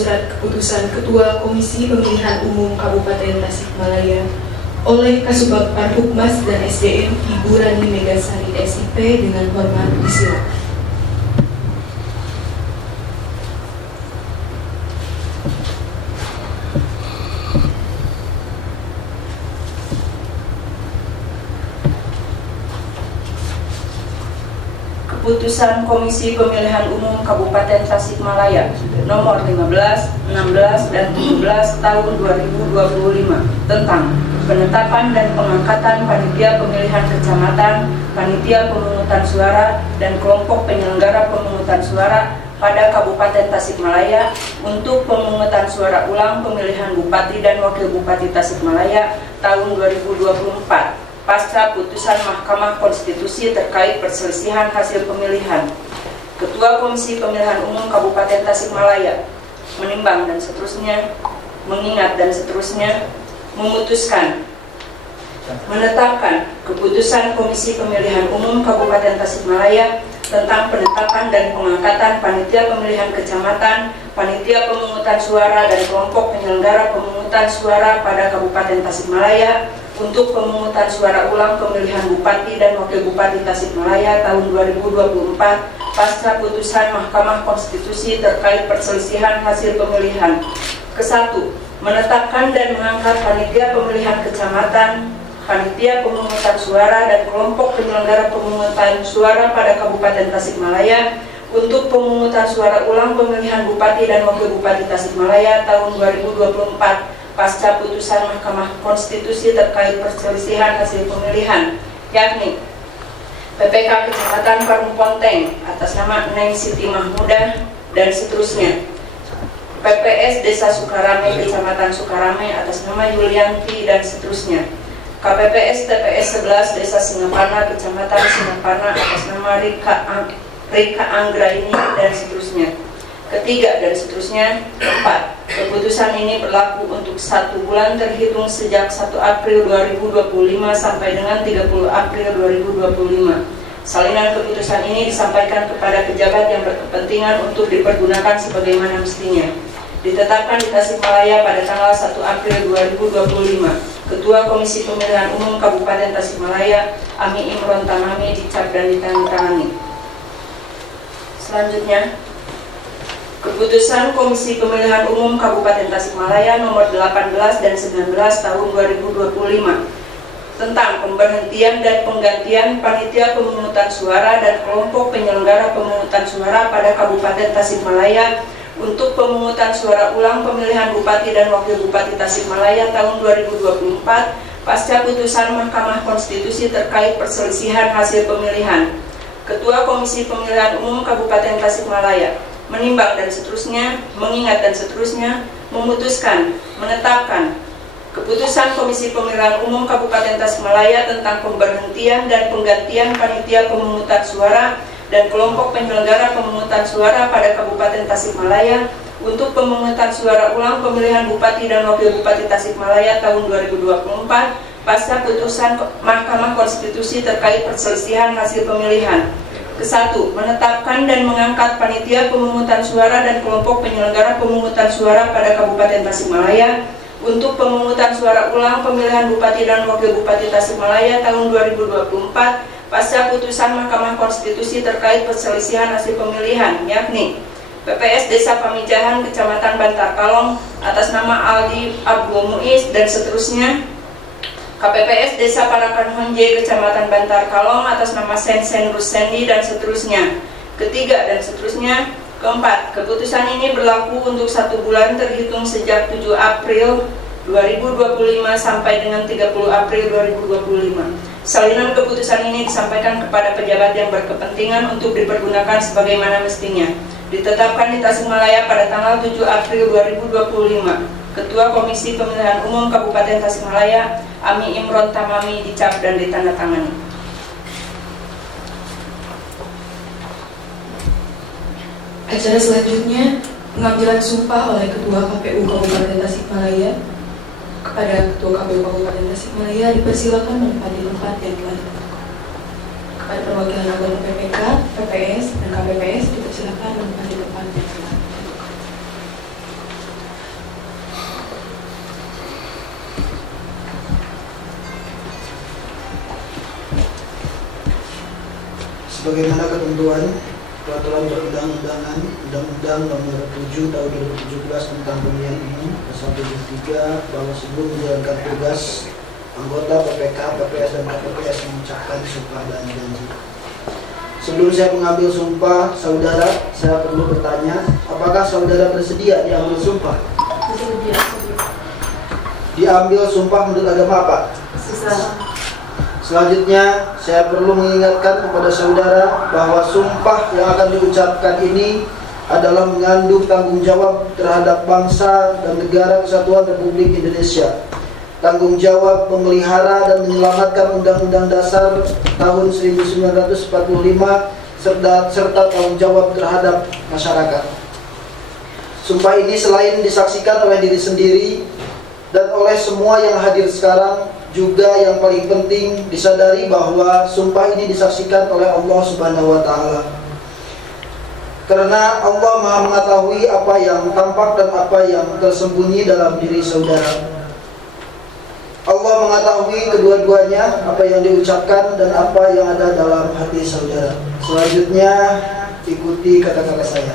surat keputusan Ketua Komisi Pemilihan Umum Kabupaten Tasikmalaya oleh Kasubag Parhubmas dan SDM Ibu Rani Megasari SIP dengan hormat disilakan. Keputusan Komisi Pemilihan Umum Kabupaten Tasikmalaya nomor 15, 16, dan 17 tahun 2025 tentang penetapan dan pengangkatan panitia pemilihan kecamatan, panitia pemungutan suara, dan kelompok penyelenggara pemungutan suara pada Kabupaten Tasikmalaya untuk pemungutan suara ulang pemilihan Bupati dan Wakil Bupati Tasikmalaya tahun 2024. Pasca putusan Mahkamah Konstitusi terkait perselisihan hasil pemilihan. Ketua Komisi Pemilihan Umum Kabupaten Tasikmalaya menimbang dan seterusnya, mengingat dan seterusnya, memutuskan menetapkan keputusan Komisi Pemilihan Umum Kabupaten Tasikmalaya tentang penetapan dan pengangkatan panitia pemilihan kecamatan, panitia pemungutan suara, dan kelompok penyelenggara pemungutan suara pada Kabupaten Tasikmalaya untuk pemungutan suara ulang pemilihan Bupati dan Wakil Bupati Tasikmalaya tahun 2024 pasca putusan Mahkamah Konstitusi terkait perselisihan hasil pemilihan. Ke-1. Menetapkan dan mengangkat panitia pemilihan kecamatan, panitia pemungutan suara, dan kelompok penyelenggara pemungutan suara pada Kabupaten Tasikmalaya untuk pemungutan suara ulang pemilihan Bupati dan Wakil Bupati Tasikmalaya tahun 2024 pasca putusan Mahkamah Konstitusi terkait perselisihan hasil pemilihan, yakni PPK Kecamatan Parungponteng atas nama Neng Siti Mahmudah dan seterusnya, PPS Desa Sukarame Kecamatan Sukarame atas nama Yulianti dan seterusnya, KPPS TPS 11 Desa Singaparna Kecamatan Singaparna atas nama Rika Anggraini dan seterusnya. Ketiga, dan seterusnya. 4. Keputusan ini berlaku untuk 1 bulan terhitung sejak 1 April 2025 sampai dengan 30 April 2025. Salinan keputusan ini disampaikan kepada pejabat yang berkepentingan untuk dipergunakan sebagaimana mestinya. Ditetapkan di Tasikmalaya pada tanggal 1 April 2025. Ketua Komisi Pemilihan Umum Kabupaten Tasikmalaya, Ami Imron Tamami, dicap dan ditandatangani. Selanjutnya, Keputusan Komisi Pemilihan Umum Kabupaten Tasikmalaya nomor 18 dan 19 tahun 2025 tentang pemberhentian dan penggantian panitia pemungutan suara dan kelompok penyelenggara pemungutan suara pada Kabupaten Tasikmalaya untuk pemungutan suara ulang pemilihan Bupati dan Wakil Bupati Tasikmalaya tahun 2024 pasca putusan Mahkamah Konstitusi terkait perselisihan hasil pemilihan. Ketua Komisi Pemilihan Umum Kabupaten Tasikmalaya menimbang dan seterusnya, mengingat dan seterusnya, memutuskan, menetapkan keputusan Komisi Pemilihan Umum Kabupaten Tasikmalaya tentang pemberhentian dan penggantian panitia pemungutan suara dan kelompok penyelenggara pemungutan suara pada Kabupaten Tasikmalaya untuk pemungutan suara ulang pemilihan Bupati dan Wakil Bupati Tasikmalaya tahun 2024 pasca putusan Mahkamah Konstitusi terkait perselisihan hasil pemilihan. Ke-1. Menetapkan dan mengangkat panitia pemungutan suara dan kelompok penyelenggara pemungutan suara pada Kabupaten Tasikmalaya untuk pemungutan suara ulang pemilihan Bupati dan Wakil Bupati Tasikmalaya tahun 2024 pasca putusan Mahkamah Konstitusi terkait perselisihan hasil pemilihan, yakni PPS Desa Pamijahan Kecamatan Bantar Kalong atas nama Aldi Abdul Muiz dan seterusnya, KPPS Desa Parakan Honje Kecamatan Bantar Kalong atas nama Sensen Rusendi dan seterusnya. Ketiga, dan seterusnya. Keempat, keputusan ini berlaku untuk 1 bulan terhitung sejak 7 April 2025 sampai dengan 30 April 2025. Salinan keputusan ini disampaikan kepada pejabat yang berkepentingan untuk dipergunakan sebagaimana mestinya. Ditetapkan di Tasikmalaya pada tanggal 7 April 2025. Ketua Komisi Pemilihan Umum Kabupaten Tasikmalaya, Ami Imron Tamami, dicap dan ditandatangani. Acara selanjutnya, pengambilan sumpah oleh Ketua KPU Kabupaten Tasikmalaya. Kepada Ketua KPU Kabupaten Tasikmalaya dipersilakan menempati tempat yang telah ditentukan. Kepada perwakilan anggota PPK, PPS, dan KPPS dipersilakan menempati tempat yang telah ditentukan. sebagaimana ketentuan Peraturan Perundang-undangan Undang-Undang Nomor 7 Tahun 2017 tentang Pemilihan Umum Pasal 73 bahwa sebelum menjalankan tugas anggota PPK, PPS, dan KPPS mengucapkan sumpah dan janji. Sebelum saya mengambil sumpah, saudara, saya perlu bertanya, apakah saudara bersedia diambil sumpah? Bersedia. Diambil sumpah menurut agama apa? Selanjutnya, saya perlu mengingatkan kepada saudara bahwa sumpah yang akan diucapkan ini adalah mengandung tanggung jawab terhadap bangsa dan negara Kesatuan Republik Indonesia. Tanggung jawab memelihara dan menyelamatkan Undang-Undang Dasar tahun 1945 serta tanggung jawab terhadap masyarakat. Sumpah ini selain disaksikan oleh diri sendiri dan oleh semua yang hadir sekarang, juga yang paling penting disadari bahwa sumpah ini disaksikan oleh Allah Subhanahu wa Ta'ala. Karena Allah Maha mengetahui apa yang tampak dan apa yang tersembunyi dalam diri saudara. Allah mengetahui kedua-duanya, apa yang diucapkan dan apa yang ada dalam hati saudara. Selanjutnya, ikuti kata-kata saya.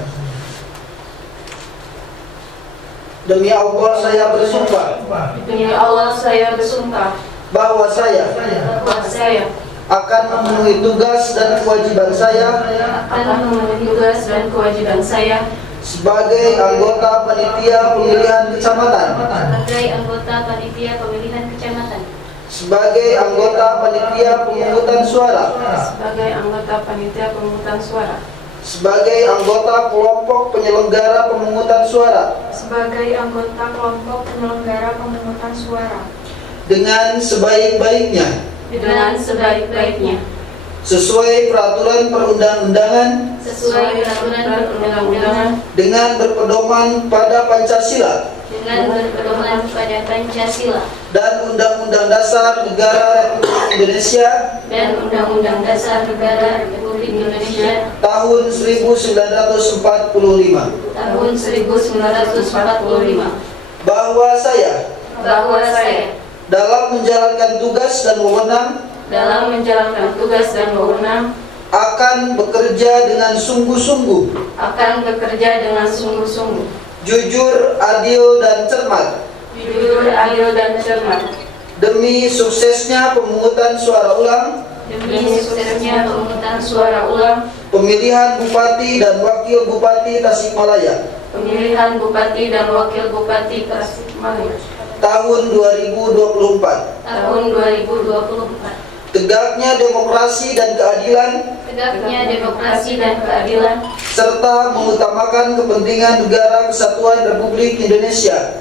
Demi Allah saya bersumpah. Demi Allah saya bersumpah Bahwa saya akan memenuhi tugas dan kewajiban saya sebagai anggota panitia pemilihan kecamatan, sebagai anggota panitia pemungutan suara, sebagai anggota kelompok penyelenggara pemungutan suara, dengan sebaik-baiknya, sesuai peraturan perundang-undangan, dengan berpedoman pada Pancasila dan Undang-Undang Dasar Negara Republik Indonesia tahun 1945, bahwa saya dalam menjalankan tugas dan wewenang akan bekerja dengan sungguh-sungguh, jujur, adil, dan cermat, demi suksesnya pemungutan suara ulang, pemilihan Bupati dan Wakil Bupati Tasikmalaya tahun 2024. Tegaknya demokrasi dan keadilan, serta mengutamakan kepentingan negara Kesatuan Republik Indonesia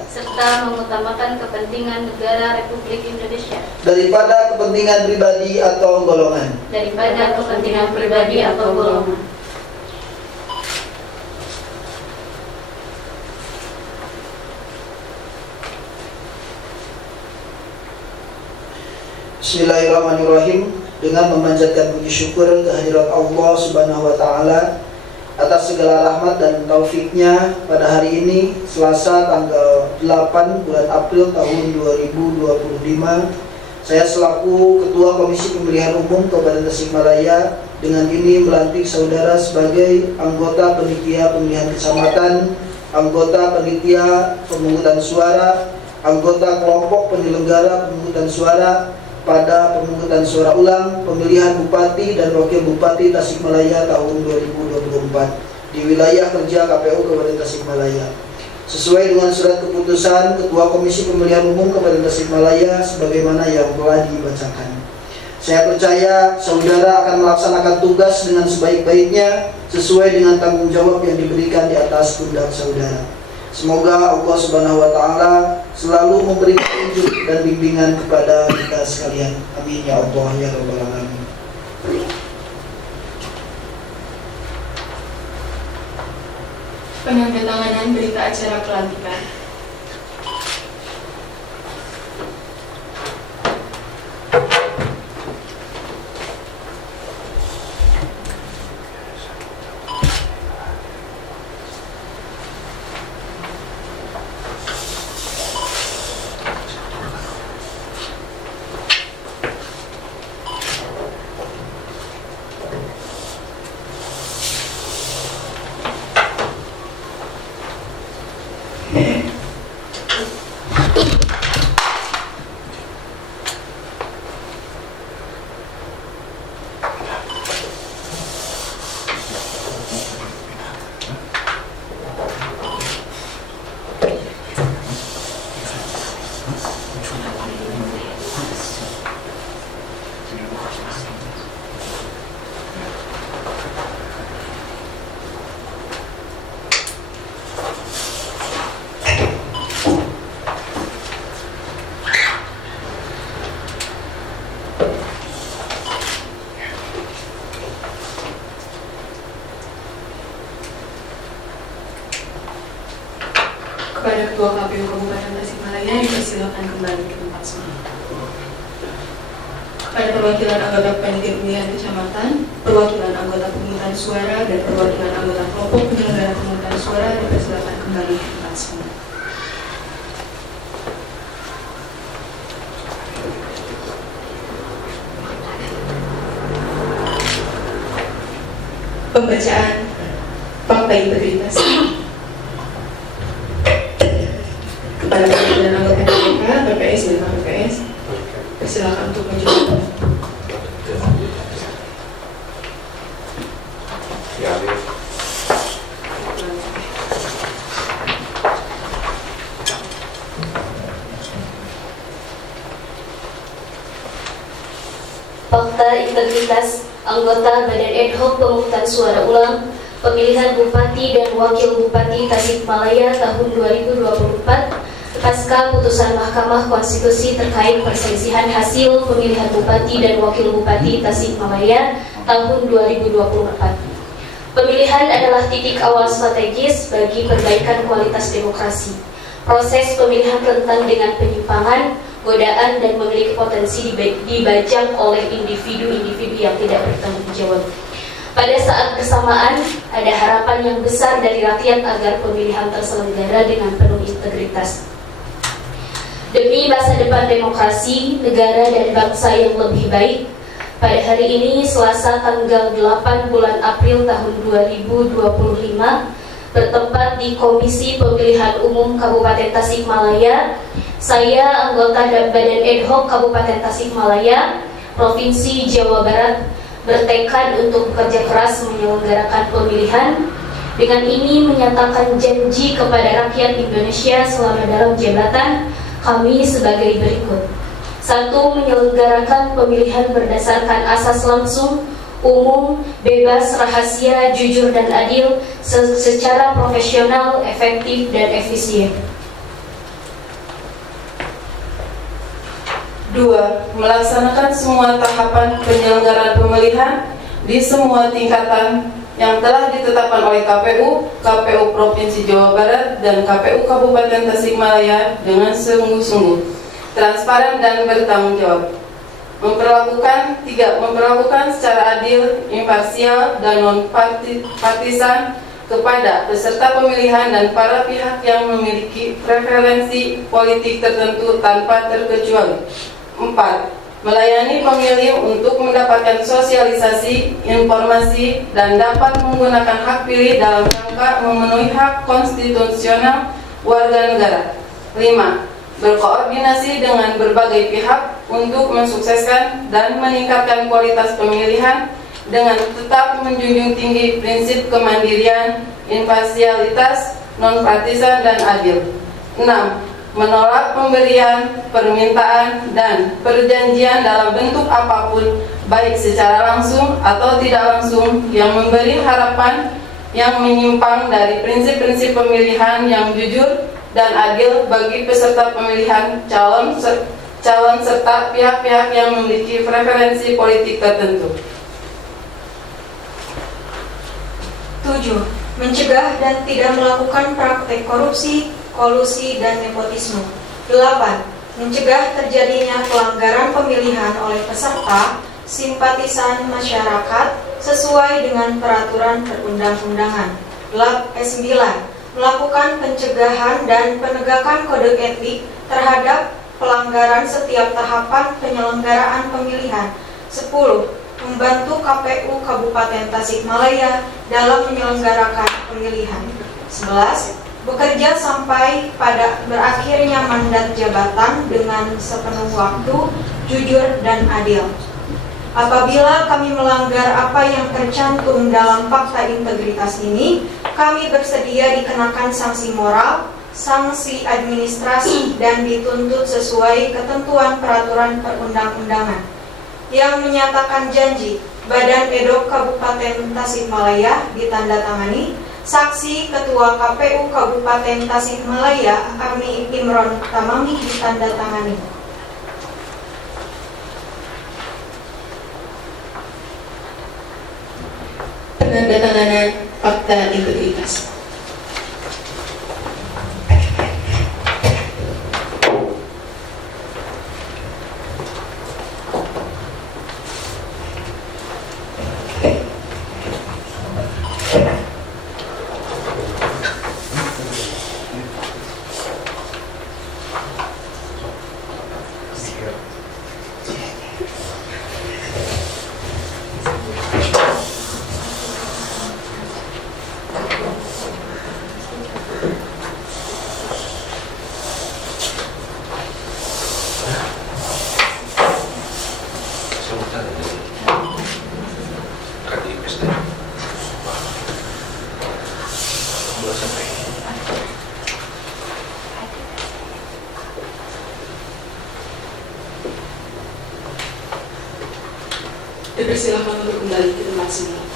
daripada kepentingan pribadi atau golongan. Bismillahirrahmanirrahim. Dengan memanjatkan puji syukur kehadirat Allah Subhanahu wa Ta'ala atas segala rahmat dan taufiknya, pada hari ini Selasa tanggal 8 bulan April tahun 2025, saya selaku Ketua Komisi Pemilihan Umum Kabupaten Tasikmalaya dengan ini melantik saudara sebagai anggota panitia pemilihan kecamatan, anggota panitia pemungutan suara, anggota kelompok penyelenggara pemungutan suara pada pemungutan suara ulang pemilihan Bupati dan Wakil Bupati Tasikmalaya tahun 2024 di wilayah kerja KPU Kabupaten Tasikmalaya, sesuai dengan surat keputusan Ketua Komisi Pemilihan Umum Kabupaten Tasikmalaya sebagaimana yang telah dibacakan. Saya percaya saudara akan melaksanakan tugas dengan sebaik-baiknya sesuai dengan tanggung jawab yang diberikan di atas pundak saudara. Semoga Allah Subhanahu wa Ta'ala selalu memberi petunjuk dan bimbingan kepada kita sekalian. Amin ya Allah ya Rabbal Alamin. Penandatanganan berita acara pelantikan. Ketua KPU Kabupaten Tasikmalaya dipersilakan kembali ke tempat semula. Pada perwakilan anggota panitia pemilihan kecamatan, perwakilan anggota pemungutan suara, dan perwakilan anggota kelompok penyelenggara pemungutan suara dipersilakan kembali ke tempat semula. Pembacaan fakta integritas kepada perwakilan anggota PPK, PPS, dan PPS. Silakan untuk menjawab. Fakta integritas anggota Badan Ad Hoc Pemungutan Suara Ulang Pemilihan Bupati dan Wakil Bupati Tasikmalaya tahun 2024 pasca putusan Mahkamah Konstitusi terkait perselisihan hasil pemilihan Bupati dan Wakil Bupati Tasikmalaya tahun 2024. Pemilihan adalah titik awal strategis bagi perbaikan kualitas demokrasi. Proses pemilihan rentan dengan penyimpangan, godaan, dan memiliki potensi dibajak oleh individu-individu yang tidak bertanggung jawab. Pada saat bersamaan, ada harapan yang besar dari rakyat agar pemilihan terselenggara dengan penuh integritas. Demi masa depan demokrasi, negara dan bangsa yang lebih baik, pada hari ini Selasa tanggal 8 bulan April tahun 2025 bertempat di Komisi Pemilihan Umum Kabupaten Tasikmalaya, saya anggota Badan Ad Hoc Kabupaten Tasikmalaya, Provinsi Jawa Barat bertekad untuk bekerja keras menyelenggarakan pemilihan. Dengan ini menyatakan janji kepada rakyat Indonesia selama dalam jabatan kami sebagai berikut. 1. Menyelenggarakan pemilihan berdasarkan asas langsung, umum, bebas, rahasia, jujur, dan adil secara profesional, efektif, dan efisien. 2. Melaksanakan semua tahapan penyelenggaraan pemilihan di semua tingkatan yang telah ditetapkan oleh KPU, KPU Provinsi Jawa Barat, dan KPU Kabupaten Tasikmalaya dengan sungguh-sungguh, transparan, dan bertanggung jawab. 3. Memperlakukan secara adil, imparsial, dan non-partisan kepada peserta pemilihan dan para pihak yang memiliki preferensi politik tertentu tanpa terkecuali. 4. Melayani pemilih untuk mendapatkan sosialisasi, informasi, dan dapat menggunakan hak pilih dalam rangka memenuhi hak konstitusional warga negara. 5. Berkoordinasi dengan berbagai pihak untuk mensukseskan dan meningkatkan kualitas pemilihan dengan tetap menjunjung tinggi prinsip kemandirian, imparsialitas, non-partisan, dan adil. 6. Menolak pemberian, permintaan, dan perjanjian dalam bentuk apapun, baik secara langsung atau tidak langsung, yang memberi harapan yang menyimpang dari prinsip-prinsip pemilihan yang jujur dan adil bagi peserta pemilihan calon serta pihak-pihak yang memiliki preferensi politik tertentu. 7. Mencegah dan tidak melakukan praktek korupsi, kolusi, dan nepotisme. 8. Mencegah terjadinya pelanggaran pemilihan oleh peserta, simpatisan masyarakat sesuai dengan peraturan perundang-undangan. 9. Melakukan pencegahan dan penegakan kode etik terhadap pelanggaran setiap tahapan penyelenggaraan pemilihan. 10. Membantu KPU Kabupaten Tasikmalaya dalam menyelenggarakan pemilihan. 11. Bekerja sampai pada berakhirnya mandat jabatan dengan sepenuh waktu, jujur, dan adil. Apabila kami melanggar apa yang tercantum dalam fakta integritas ini, kami bersedia dikenakan sanksi moral, sanksi administrasi, dan dituntut sesuai ketentuan peraturan perundang-undangan. Yang menyatakan janji, Badan Ad Hoc Kabupaten Tasikmalaya ditandatangani Saksi Ketua KPU Kabupaten Tasikmalaya Ami Imron Tamami ditandatangani. Penandatanganan fakta integritas. Dipersilakan untuk kembali ke tempat semula.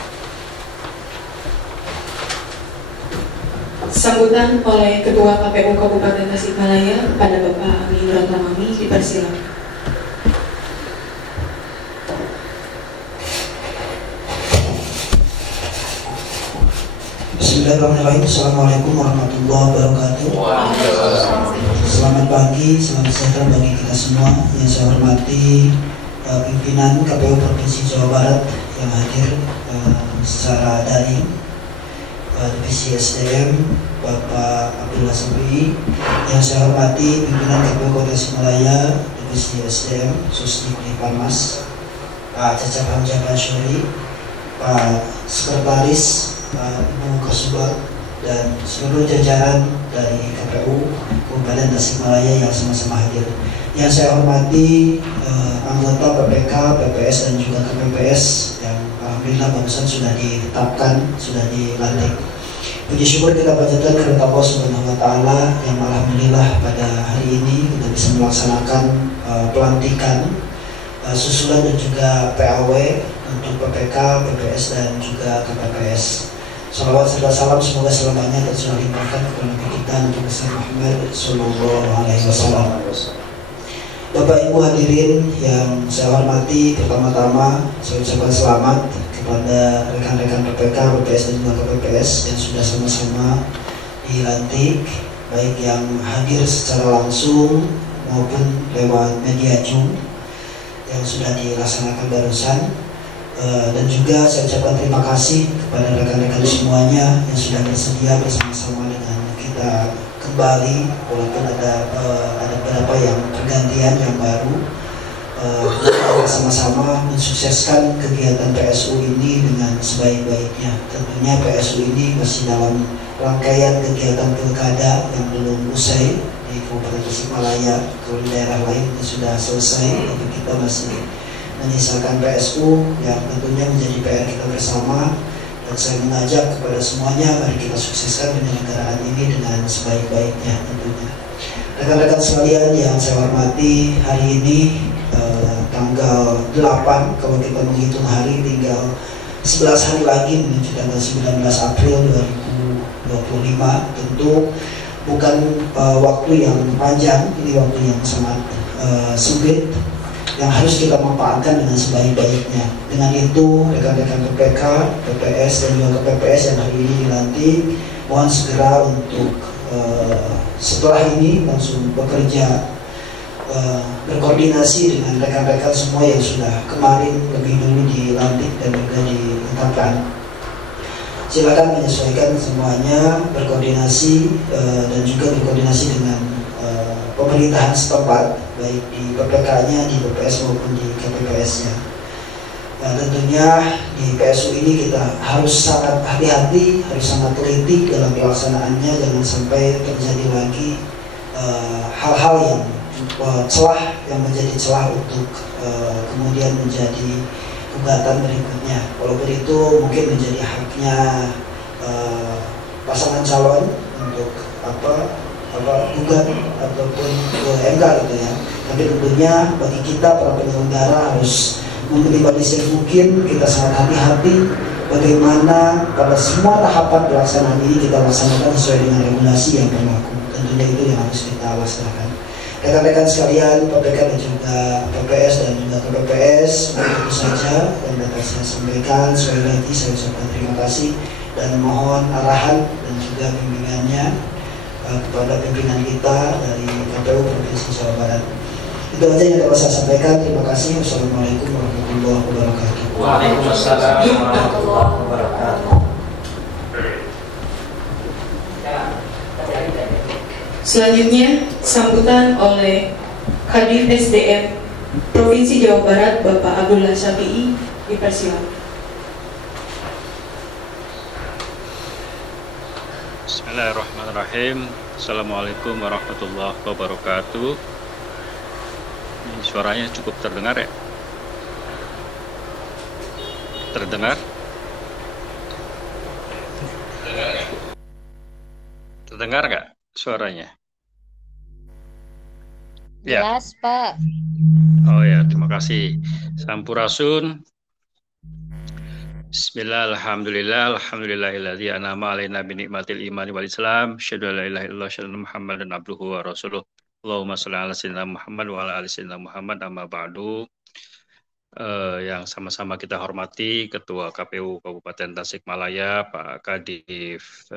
Sambutan oleh Ketua KPU Kabupaten Tasikmalaya kepada Bapak Amin Ratnamami dipersilakan. Bismillahirrahmanirrahim. Assalamualaikum warahmatullahi wabarakatuh. Selamat pagi, selamat sejahtera bagi kita semua. Yang saya hormati pimpinan KPU Provinsi Jawa Barat yang hadir secara daring, Divisi SDM Bapak Abdullah Sabri. Yang saya hormati pimpinan KPU Kota Tasikmalaya, Divisi SDM Susdik Parmas, Pak Cacap Hamzah Basyuri, Pak Sekretaris, Pak Ibu Kasubag, dan seluruh jajaran dari KPU Kabupaten Tasikmalaya yang sama-sama hadir. Yang saya hormati anggota PPK, PPS dan juga KPPS yang alhamdulillah barusan sudah ditetapkan, sudah dilantik. Puji syukur kita panjatkan kepada Allah Subhanahu wa taala yang alhamdulillah pada hari ini kita bisa melaksanakan pelantikan susulan dan juga PAW untuk PPK, PPS dan juga KPPS. Salawat serta salam semoga selamanya tercurah limpahkan kepada Nabi kita Nabi besar Muhammad Sallallahu Alaihi Wasallam. Bapak Ibu hadirin yang saya hormati, pertama-tama saya ucapkan selamat kepada rekan-rekan PPK, PPS dan juga KPPS yang sudah sama-sama dilantik, baik yang hadir secara langsung maupun lewat media Zoom yang sudah dilaksanakan barusan. Dan juga saya ucapkan terima kasih kepada rekan-rekan semuanya yang sudah bersedia bersama-sama dengan kita kembali, walaupun ada beberapa yang pergantian yang baru, sama-sama mensukseskan kegiatan PSU ini dengan sebaik-baiknya. Tentunya PSU ini masih dalam rangkaian kegiatan pilkada yang belum usai di Kabupaten Tasikmalaya. Kalau di daerah lain itu sudah selesai, tapi kita masih menyisakan PSU yang tentunya menjadi PR kita bersama. Dan saya mengajak kepada semuanya, mari kita sukseskan penyelenggaraan ini dengan sebaik-baiknya tentunya. Rekan-rekan sekalian yang saya hormati, hari ini tanggal 8, kalau kita menghitung hari tinggal 11 hari lagi menuju tanggal 19 April 2025. Tentu bukan waktu yang panjang, ini waktu yang sangat sempit yang harus kita manfaatkan dengan sebaik-baiknya. Dengan itu, rekan-rekan PPK, PPS dan juga KPPS yang hari ini dilantik, mohon segera untuk setelah ini langsung bekerja, berkoordinasi dengan rekan-rekan semua yang sudah kemarin lebih dulu dilantik dan juga ditetapkan. Silakan menyesuaikan semuanya, berkoordinasi dan juga berkoordinasi dengan pemerintahan setempat, baik di PPK-nya, di PPS maupun di KPPS-nya. Tentunya di PSU ini kita harus sangat hati-hati, harus sangat teliti dalam pelaksanaannya, jangan sampai terjadi lagi hal-hal yang celah, yang menjadi celah untuk kemudian menjadi gugatan berikutnya. Walaupun itu mungkin menjadi haknya pasangan calon untuk gugat ataupun ke MK gitu ya. Tapi tentunya bagi kita para penyelenggara harus meminimalisir mungkin, kita sangat hati-hati bagaimana pada semua tahapan pelaksanaan ini kita laksanakan sesuai dengan regulasi yang berlaku. Tentunya itu yang harus kita laksanakan. Rekan-rekan sekalian, PPK dan juga PPS dan juga KPPS, itu saja yang dapat saya sampaikan. Sekali lagi saya ucapkan terima kasih dan mohon arahan dan juga bimbingannya kepada pimpinan kita dari KPU Provinsi Jawa Barat. Itu aja yang dapat saya sampaikan. Terima kasih. Wassalamualaikum warahmatullahi wabarakatuh. Waalaikumsalam warahmatullahi wabarakatuh. Selanjutnya sambutan oleh Kadif SDM Provinsi Jawa Barat Bapak Abdullah Syafi'i dipersilakan. Bismillahirrahmanirrahim. Assalamualaikum warahmatullahi wabarakatuh. Ini suaranya cukup terdengar ya? Terdengar? Terdengar nggak suaranya? Ya. Jelas, Pak. Oh ya, terima kasih. Sampurasun. Bismillah, alhamdulillah, alhamdulillahilladzi an'ama alaina bi ni'matil imani wal islam. Asyhadu an la ilaha illallah asyhadu anna Muhammadan abduhu wa rasuluh. Allahumma shalli ala sayyidina Muhammad wa ala ali sayyidina Muhammad amma ba'du. Yang sama-sama kita hormati Ketua KPU Kabupaten Tasikmalaya, Pak Kadif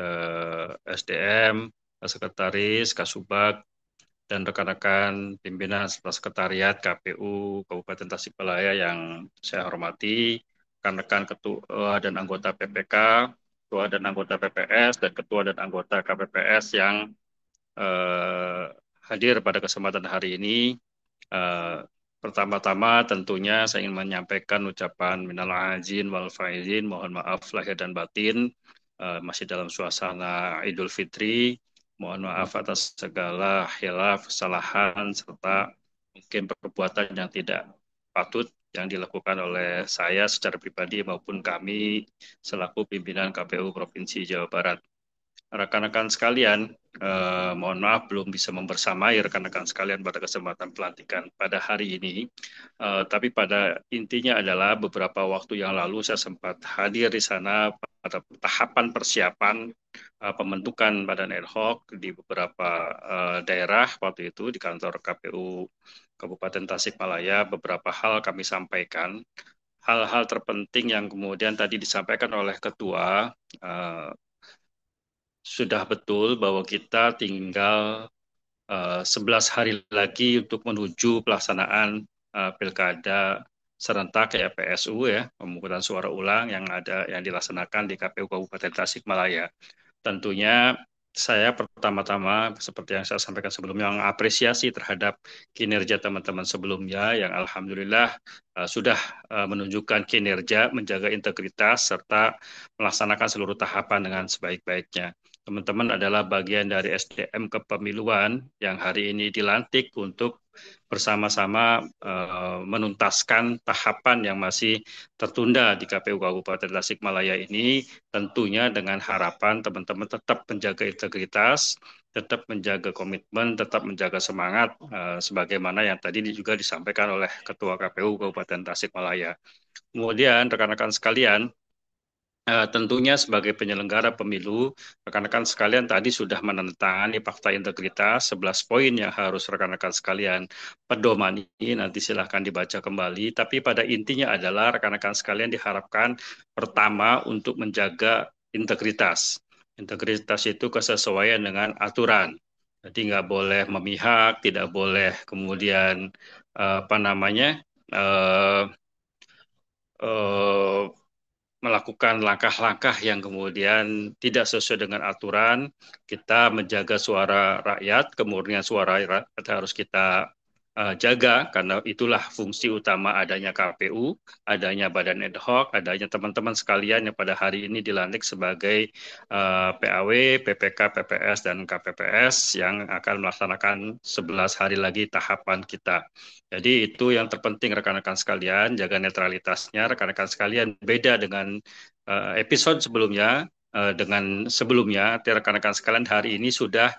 SDM, Sekretaris, Kasubag, dan rekan-rekan pimpinan serta sekretariat KPU Kabupaten Tasikmalaya yang saya hormati, rekan-rekan ketua dan anggota PPK, ketua dan anggota PPS, dan ketua dan anggota KPPS yang hadir pada kesempatan hari ini. Pertama-tama tentunya saya ingin menyampaikan ucapan minal aizin wal faizin, mohon maaf lahir dan batin, masih dalam suasana Idul Fitri. Mohon maaf atas segala khilaf, kesalahan, serta mungkin perbuatan yang tidak patut yang dilakukan oleh saya secara pribadi maupun kami selaku pimpinan KPU Provinsi Jawa Barat. Rekan-rekan sekalian, mohon maaf belum bisa membersamai rekan-rekan sekalian pada kesempatan pelantikan pada hari ini. Tapi pada intinya adalah beberapa waktu yang lalu saya sempat hadir di sana pada tahapan persiapan pembentukan badan ad hoc di beberapa daerah waktu itu di kantor KPU Kabupaten Tasikmalaya. Beberapa hal kami sampaikan, hal-hal terpenting yang kemudian tadi disampaikan oleh Ketua, sudah betul bahwa kita tinggal 11 hari lagi untuk menuju pelaksanaan pilkada serentak ya PSU ya, pemungutan suara ulang yang dilaksanakan di KPU Kabupaten Tasikmalaya. Tentunya saya pertama-tama seperti yang saya sampaikan sebelumnya mengapresiasi terhadap kinerja teman-teman sebelumnya yang alhamdulillah sudah menunjukkan kinerja, menjaga integritas serta melaksanakan seluruh tahapan dengan sebaik-baiknya. Teman-teman adalah bagian dari SDM kepemiluan yang hari ini dilantik untuk bersama-sama menuntaskan tahapan yang masih tertunda di KPU Kabupaten Tasikmalaya ini, tentunya dengan harapan teman-teman tetap menjaga integritas, tetap menjaga komitmen, tetap menjaga semangat, sebagaimana yang tadi juga disampaikan oleh Ketua KPU Kabupaten Tasikmalaya. Kemudian rekan-rekan sekalian, tentunya sebagai penyelenggara pemilu, rekan-rekan sekalian tadi sudah menandatangani fakta integritas, 11 poin yang harus rekan-rekan sekalian pedomani, nanti silahkan dibaca kembali, tapi pada intinya adalah rekan-rekan sekalian diharapkan pertama untuk menjaga integritas. Integritas itu kesesuaian dengan aturan, jadi nggak boleh memihak, tidak boleh kemudian melakukan langkah-langkah yang kemudian tidak sesuai dengan aturan. Kita menjaga suara rakyat, kemudian suara rakyat harus kita jaga, karena itulah fungsi utama adanya KPU, adanya badan ad hoc, adanya teman-teman sekalian yang pada hari ini dilantik sebagai PAW, PPK, PPS, dan KPPS yang akan melaksanakan 11 hari lagi tahapan kita. Jadi itu yang terpenting rekan-rekan sekalian, jaga netralitasnya. Rekan-rekan sekalian beda dengan episode sebelumnya, rekan-rekan sekalian hari ini sudah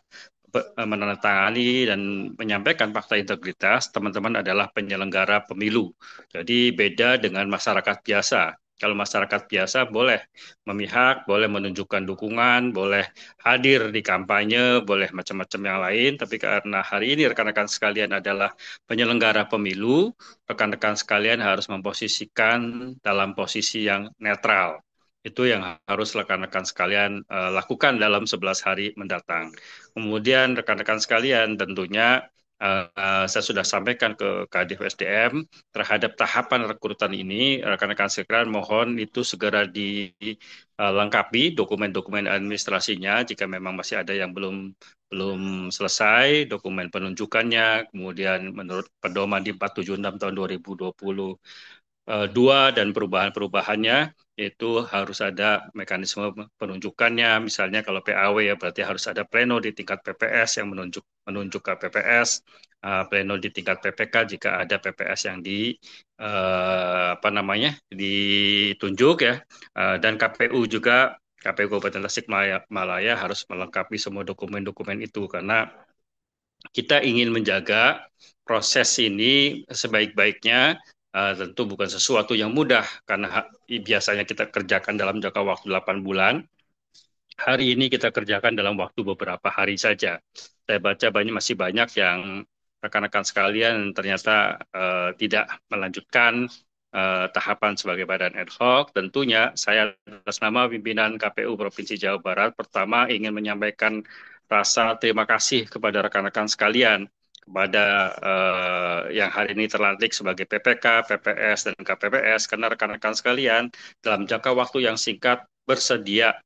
menandatangani dan menyampaikan fakta integritas. Teman-teman adalah penyelenggara pemilu. Jadi beda dengan masyarakat biasa. Kalau masyarakat biasa boleh memihak, boleh menunjukkan dukungan, boleh hadir di kampanye, boleh macam-macam yang lain. Tapi karena hari ini rekan-rekan sekalian adalah penyelenggara pemilu, rekan-rekan sekalian harus memposisikan dalam posisi yang netral. Itu yang harus rekan-rekan sekalian lakukan dalam 11 hari mendatang. Kemudian rekan-rekan sekalian tentunya saya sudah sampaikan ke Kadif SDM terhadap tahapan rekrutan ini, rekan-rekan sekalian mohon itu segera dilengkapi dokumen-dokumen administrasinya jika memang masih ada yang belum belum selesai, dokumen penunjukannya, kemudian menurut pedoman di 476 tahun 2020 dan perubahan-perubahannya itu harus ada mekanisme penunjukannya. Misalnya kalau PAW ya berarti harus ada pleno di tingkat PPS yang menunjuk ke PPS, pleno di tingkat PPK jika ada PPS yang ditunjuk ya. Dan KPU juga KPU Kabupaten Tasikmalaya harus melengkapi semua dokumen-dokumen itu karena kita ingin menjaga proses ini sebaik-baiknya. Tentu bukan sesuatu yang mudah karena biasanya kita kerjakan dalam jangka waktu 8 bulan. Hari ini kita kerjakan dalam waktu beberapa hari saja. Saya baca masih banyak yang rekan-rekan sekalian ternyata tidak melanjutkan tahapan sebagai badan ad hoc. Tentunya saya atas nama pimpinan KPU Provinsi Jawa Barat pertama ingin menyampaikan rasa terima kasih kepada rekan-rekan sekalian, kepada yang hari ini terlantik sebagai PPK, PPS, dan KPPS, karena rekan-rekan sekalian dalam jangka waktu yang singkat bersedia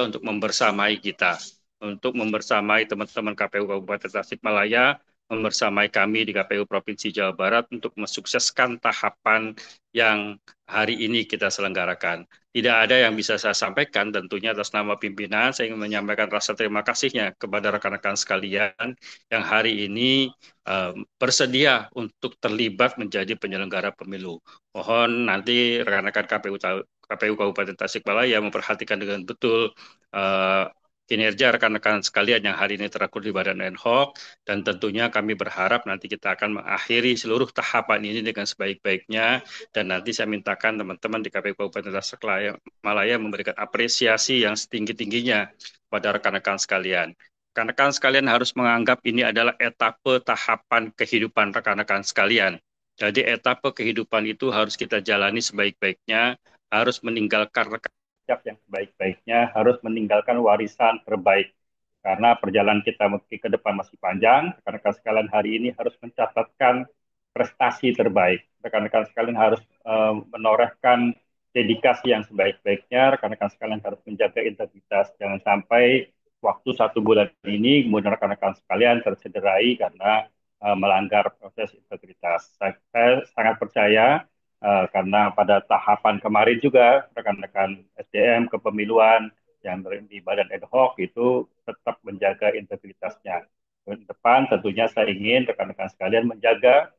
untuk membersamai kita, untuk membersamai teman-teman KPU Kabupaten Tasikmalaya, membersamai kami di KPU Provinsi Jawa Barat untuk mensukseskan tahapan yang hari ini kita selenggarakan. Tidak ada yang bisa saya sampaikan tentunya atas nama pimpinan, saya ingin menyampaikan rasa terima kasihnya kepada rekan-rekan sekalian yang hari ini bersedia untuk terlibat menjadi penyelenggara pemilu. Mohon nanti rekan-rekan KPU Kabupaten Tasikmalaya memperhatikan dengan betul kinerja rekan-rekan sekalian yang hari ini terrekrut di Badan ad hoc, dan tentunya kami berharap nanti kita akan mengakhiri seluruh tahapan ini dengan sebaik-baiknya, dan nanti saya mintakan teman-teman di KPU Kabupaten Tasikmalaya memberikan apresiasi yang setinggi-tingginya pada rekan-rekan sekalian. Rekan-rekan sekalian harus menganggap ini adalah etape tahapan kehidupan rekan-rekan sekalian. Jadi etape kehidupan itu harus kita jalani sebaik-baiknya, harus meninggalkan rekam yang sebaik-baiknya, harus meninggalkan warisan terbaik. Karena perjalanan kita ke depan masih panjang, rekan-rekan sekalian hari ini harus mencatatkan prestasi terbaik. Rekan-rekan sekalian harus menorehkan dedikasi yang sebaik-baiknya, rekan-rekan sekalian harus menjaga integritas. Jangan sampai waktu 1 bulan ini, kemudian rekan-rekan sekalian tercederai karena melanggar proses integritas. Saya sangat percaya karena pada tahapan kemarin juga rekan-rekan SDM kepemiluan yang di Badan ad hoc itu tetap menjaga integritasnya. Ke depan tentunya saya ingin rekan-rekan sekalian menjaga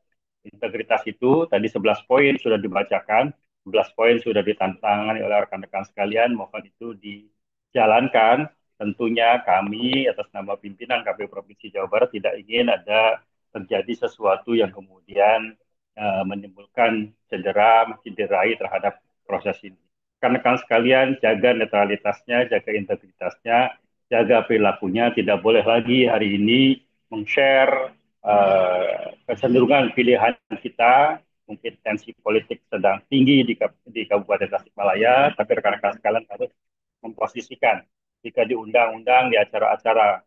integritas itu. Tadi 11 poin sudah dibacakan, 11 poin sudah ditantangani oleh rekan-rekan sekalian, mohon itu dijalankan. Tentunya kami atas nama pimpinan KPU Provinsi Jawa Barat tidak ingin ada terjadi sesuatu yang kemudian menimbulkan cederai terhadap proses ini. Rekan-rekan sekalian, jaga netralitasnya, jaga integritasnya, jaga perilakunya. Tidak boleh lagi hari ini meng-share kecenderungan pilihan kita. Mungkin tensi politik sedang tinggi di Kabupaten Tasikmalaya, tapi rekan-rekan sekalian harus memposisikan jika diundang-undang di acara-acara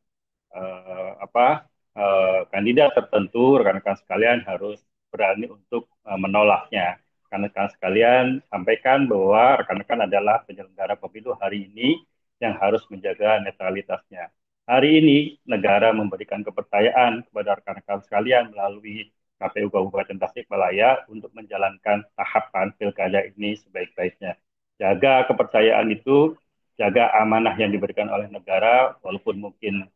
kandidat tertentu, rekan-rekan sekalian harus berani untuk menolaknya. Rekan-rekan sekalian sampaikan bahwa rekan-rekan adalah penyelenggara pemilu hari ini yang harus menjaga netralitasnya. Hari ini negara memberikan kepercayaan kepada rekan-rekan sekalian melalui KPU Kabupaten Tasikmalaya untuk menjalankan tahapan pilkada ini sebaik-baiknya. Jaga kepercayaan itu, jaga amanah yang diberikan oleh negara, walaupun mungkin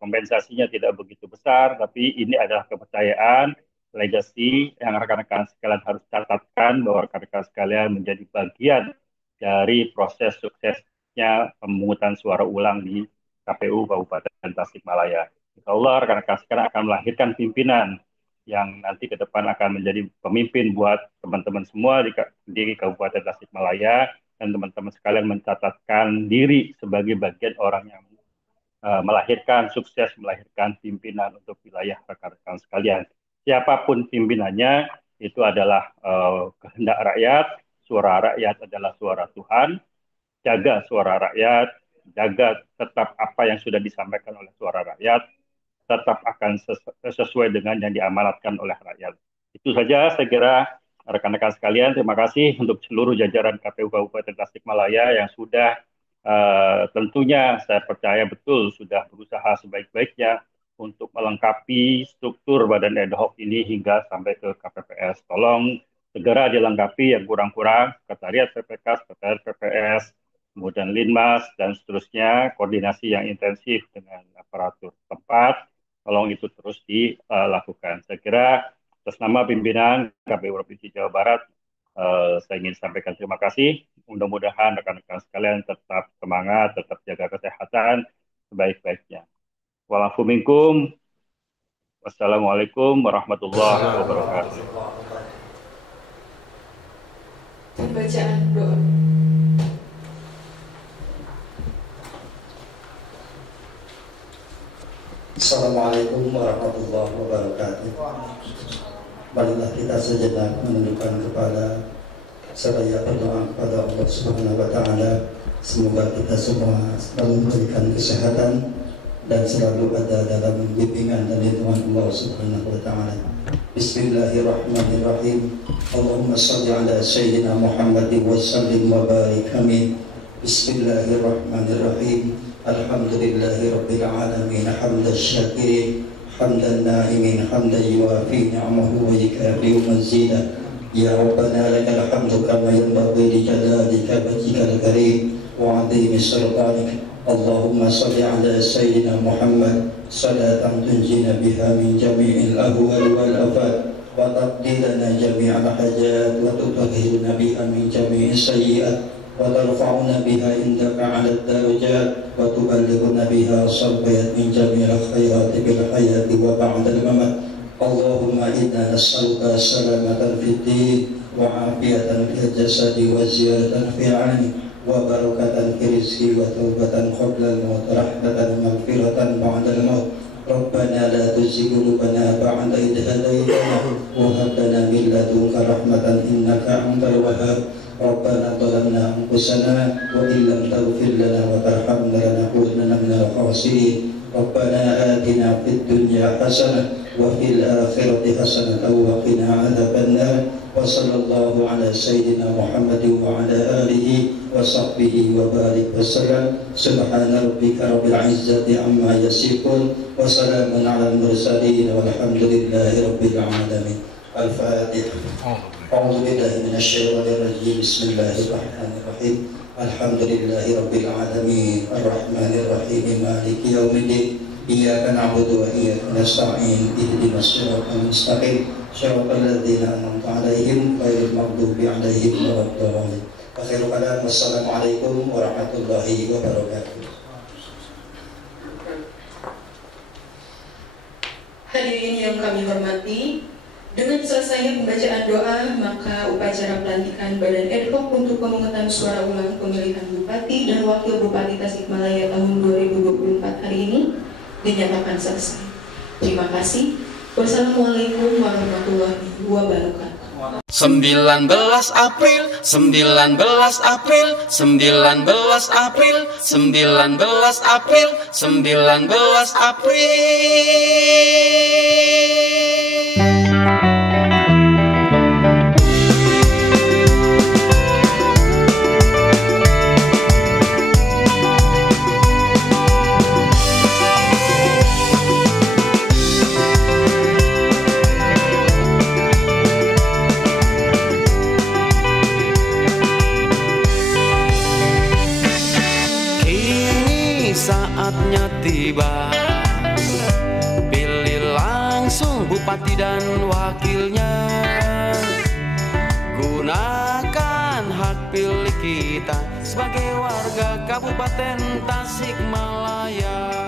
kompensasinya tidak begitu besar, tapi ini adalah kepercayaan, legacy yang rekan-rekan sekalian harus catatkan bahwa rekan-rekan sekalian menjadi bagian dari proses suksesnya pemungutan suara ulang di KPU Kabupaten Tasikmalaya. Insya Allah rekan-rekan sekalian akan melahirkan pimpinan yang nanti ke depan akan menjadi pemimpin buat teman-teman semua di Kabupaten Tasikmalaya, dan teman-teman sekalian mencatatkan diri sebagai bagian orang yang melahirkan pimpinan untuk wilayah rekan-rekan sekalian. Siapapun pimpinannya, itu adalah kehendak rakyat, suara rakyat adalah suara Tuhan. Jaga suara rakyat, jaga tetap apa yang sudah disampaikan oleh suara rakyat. tetap akan sesuai dengan yang diamanatkan oleh rakyat. Itu saja saya kira rekan-rekan sekalian. Terima kasih untuk seluruh jajaran KPU Kabupaten Tasikmalaya yang sudah tentunya saya percaya betul sudah berusaha sebaik-baiknya untuk melengkapi struktur badan ad hoc ini hingga sampai ke KPPS. Tolong segera dilengkapi yang kurang-kurang, sekretariat PPK, sekretariat PPS, kemudian Linmas, dan seterusnya, koordinasi yang intensif dengan aparatur tempat, tolong itu terus dilakukan. Saya kira atas nama pimpinan KPU Provinsi Jawa Barat, saya ingin sampaikan terima kasih. Mudah-mudahan rekan-rekan sekalian tetap semangat, tetap jaga kesehatan sebaik-baiknya. Wa'alaikumsalam. Wassalamualaikum warahmatullahi wabarakatuh. Pembacaan doa. Assalamualaikum warahmatullahi wabarakatuh. Marilah kita sejenak menundukkan kepala seraya berdoa kepada Allah Subhanahu wa taala. Semoga kita semua selalu diberikan kesehatan dan selalu ada dalam bimbingan dan lindungan Allah Subhanahu wa taala. Bismillahirrahmanirrahim. Allahumma shalli ala sayyidina Muhammadin wa sallim wa barik. Amin. Bismillahirrahmanirrahim. Alhamdulillahi rabbil alamin hamdan syakirin hamdan na'imin hamdan yuwafi ni'amahu wa yukafi mazidah. Ya Rabbana lakal hamdu kama yanbaghi li jalalika wajhikal karim wa 'azimi sultanik. Allahumma salli ala sayyidina Muhammad salatan tunjina biha min jami'il ahwal wal afat wa taqdi lana jami'al hajat wa tutahhiruna biha min jami'is sayyi'at wa tarfa'una biha indaka 'ala ad-darajat wa tuballighuna biha sabbayat min jami'il khairati bil hayati wa ba'dal mamat. Allahumma inna nas'aluka salamatan fid din wa afiyatan fil jasadi wa ziyadatan fil 'ilmi wa barakatan fil rizqi wa taubatan qabla al-maut rahmatan maghfiratan ba'da al-maut. Rabbana la tuzigh qulubana ba'da idh hadaytana wa hab lana min ladunka rahmatan innaka antal wahhab. Rabbana zalamna anfusana wa illam taghfir lana wa tarhamna lanakunanna minal khasirin. Rabbana atina fid dunya hasanah wa fil akhirati hasanatan wa qina adzabannar. Wa sallallahu ala sayyidina Muhammadin wa ala alihi wa sahbihi wa barik wa sallam. Subhana rabbika rabbil izzati amma yasifun wa salamun ala al-mursalin walhamdulillahi rabbil alamin. Al-Fatihah. A'udzu billahi minasyaitonir rajim. Bismillahirrahmanirrahim. Alhamdulillahi rabbil alamin. Arrahmanir rahim. Maliki yaumiddin. Iyyaka na'budu wa iyyaka nasta'in. Ihdinas siratal mustaqim. Shiratal ladzina an'amta 'alaihim ghairil maghdubi 'alaihim waladdallin. Akhirul kalam. Wassalamualaikum warahmatullahi wabarakatuh. Hadirin yang kami hormati, dengan selesainya pembacaan doa, maka upacara pelantikan Badan Ad Hoc untuk pemungutan suara ulang pemilihan Bupati dan Wakil Bupati Tasikmalaya tahun 2024 hari ini dinyatakan selesai. Terima kasih. Wassalamualaikum warahmatullahi wabarakatuh. 19 April 19 April 19 April 19 April 19 April. Saatnya tiba, pilih langsung bupati dan wakilnya. Gunakan hak pilih kita sebagai warga Kabupaten Tasikmalaya.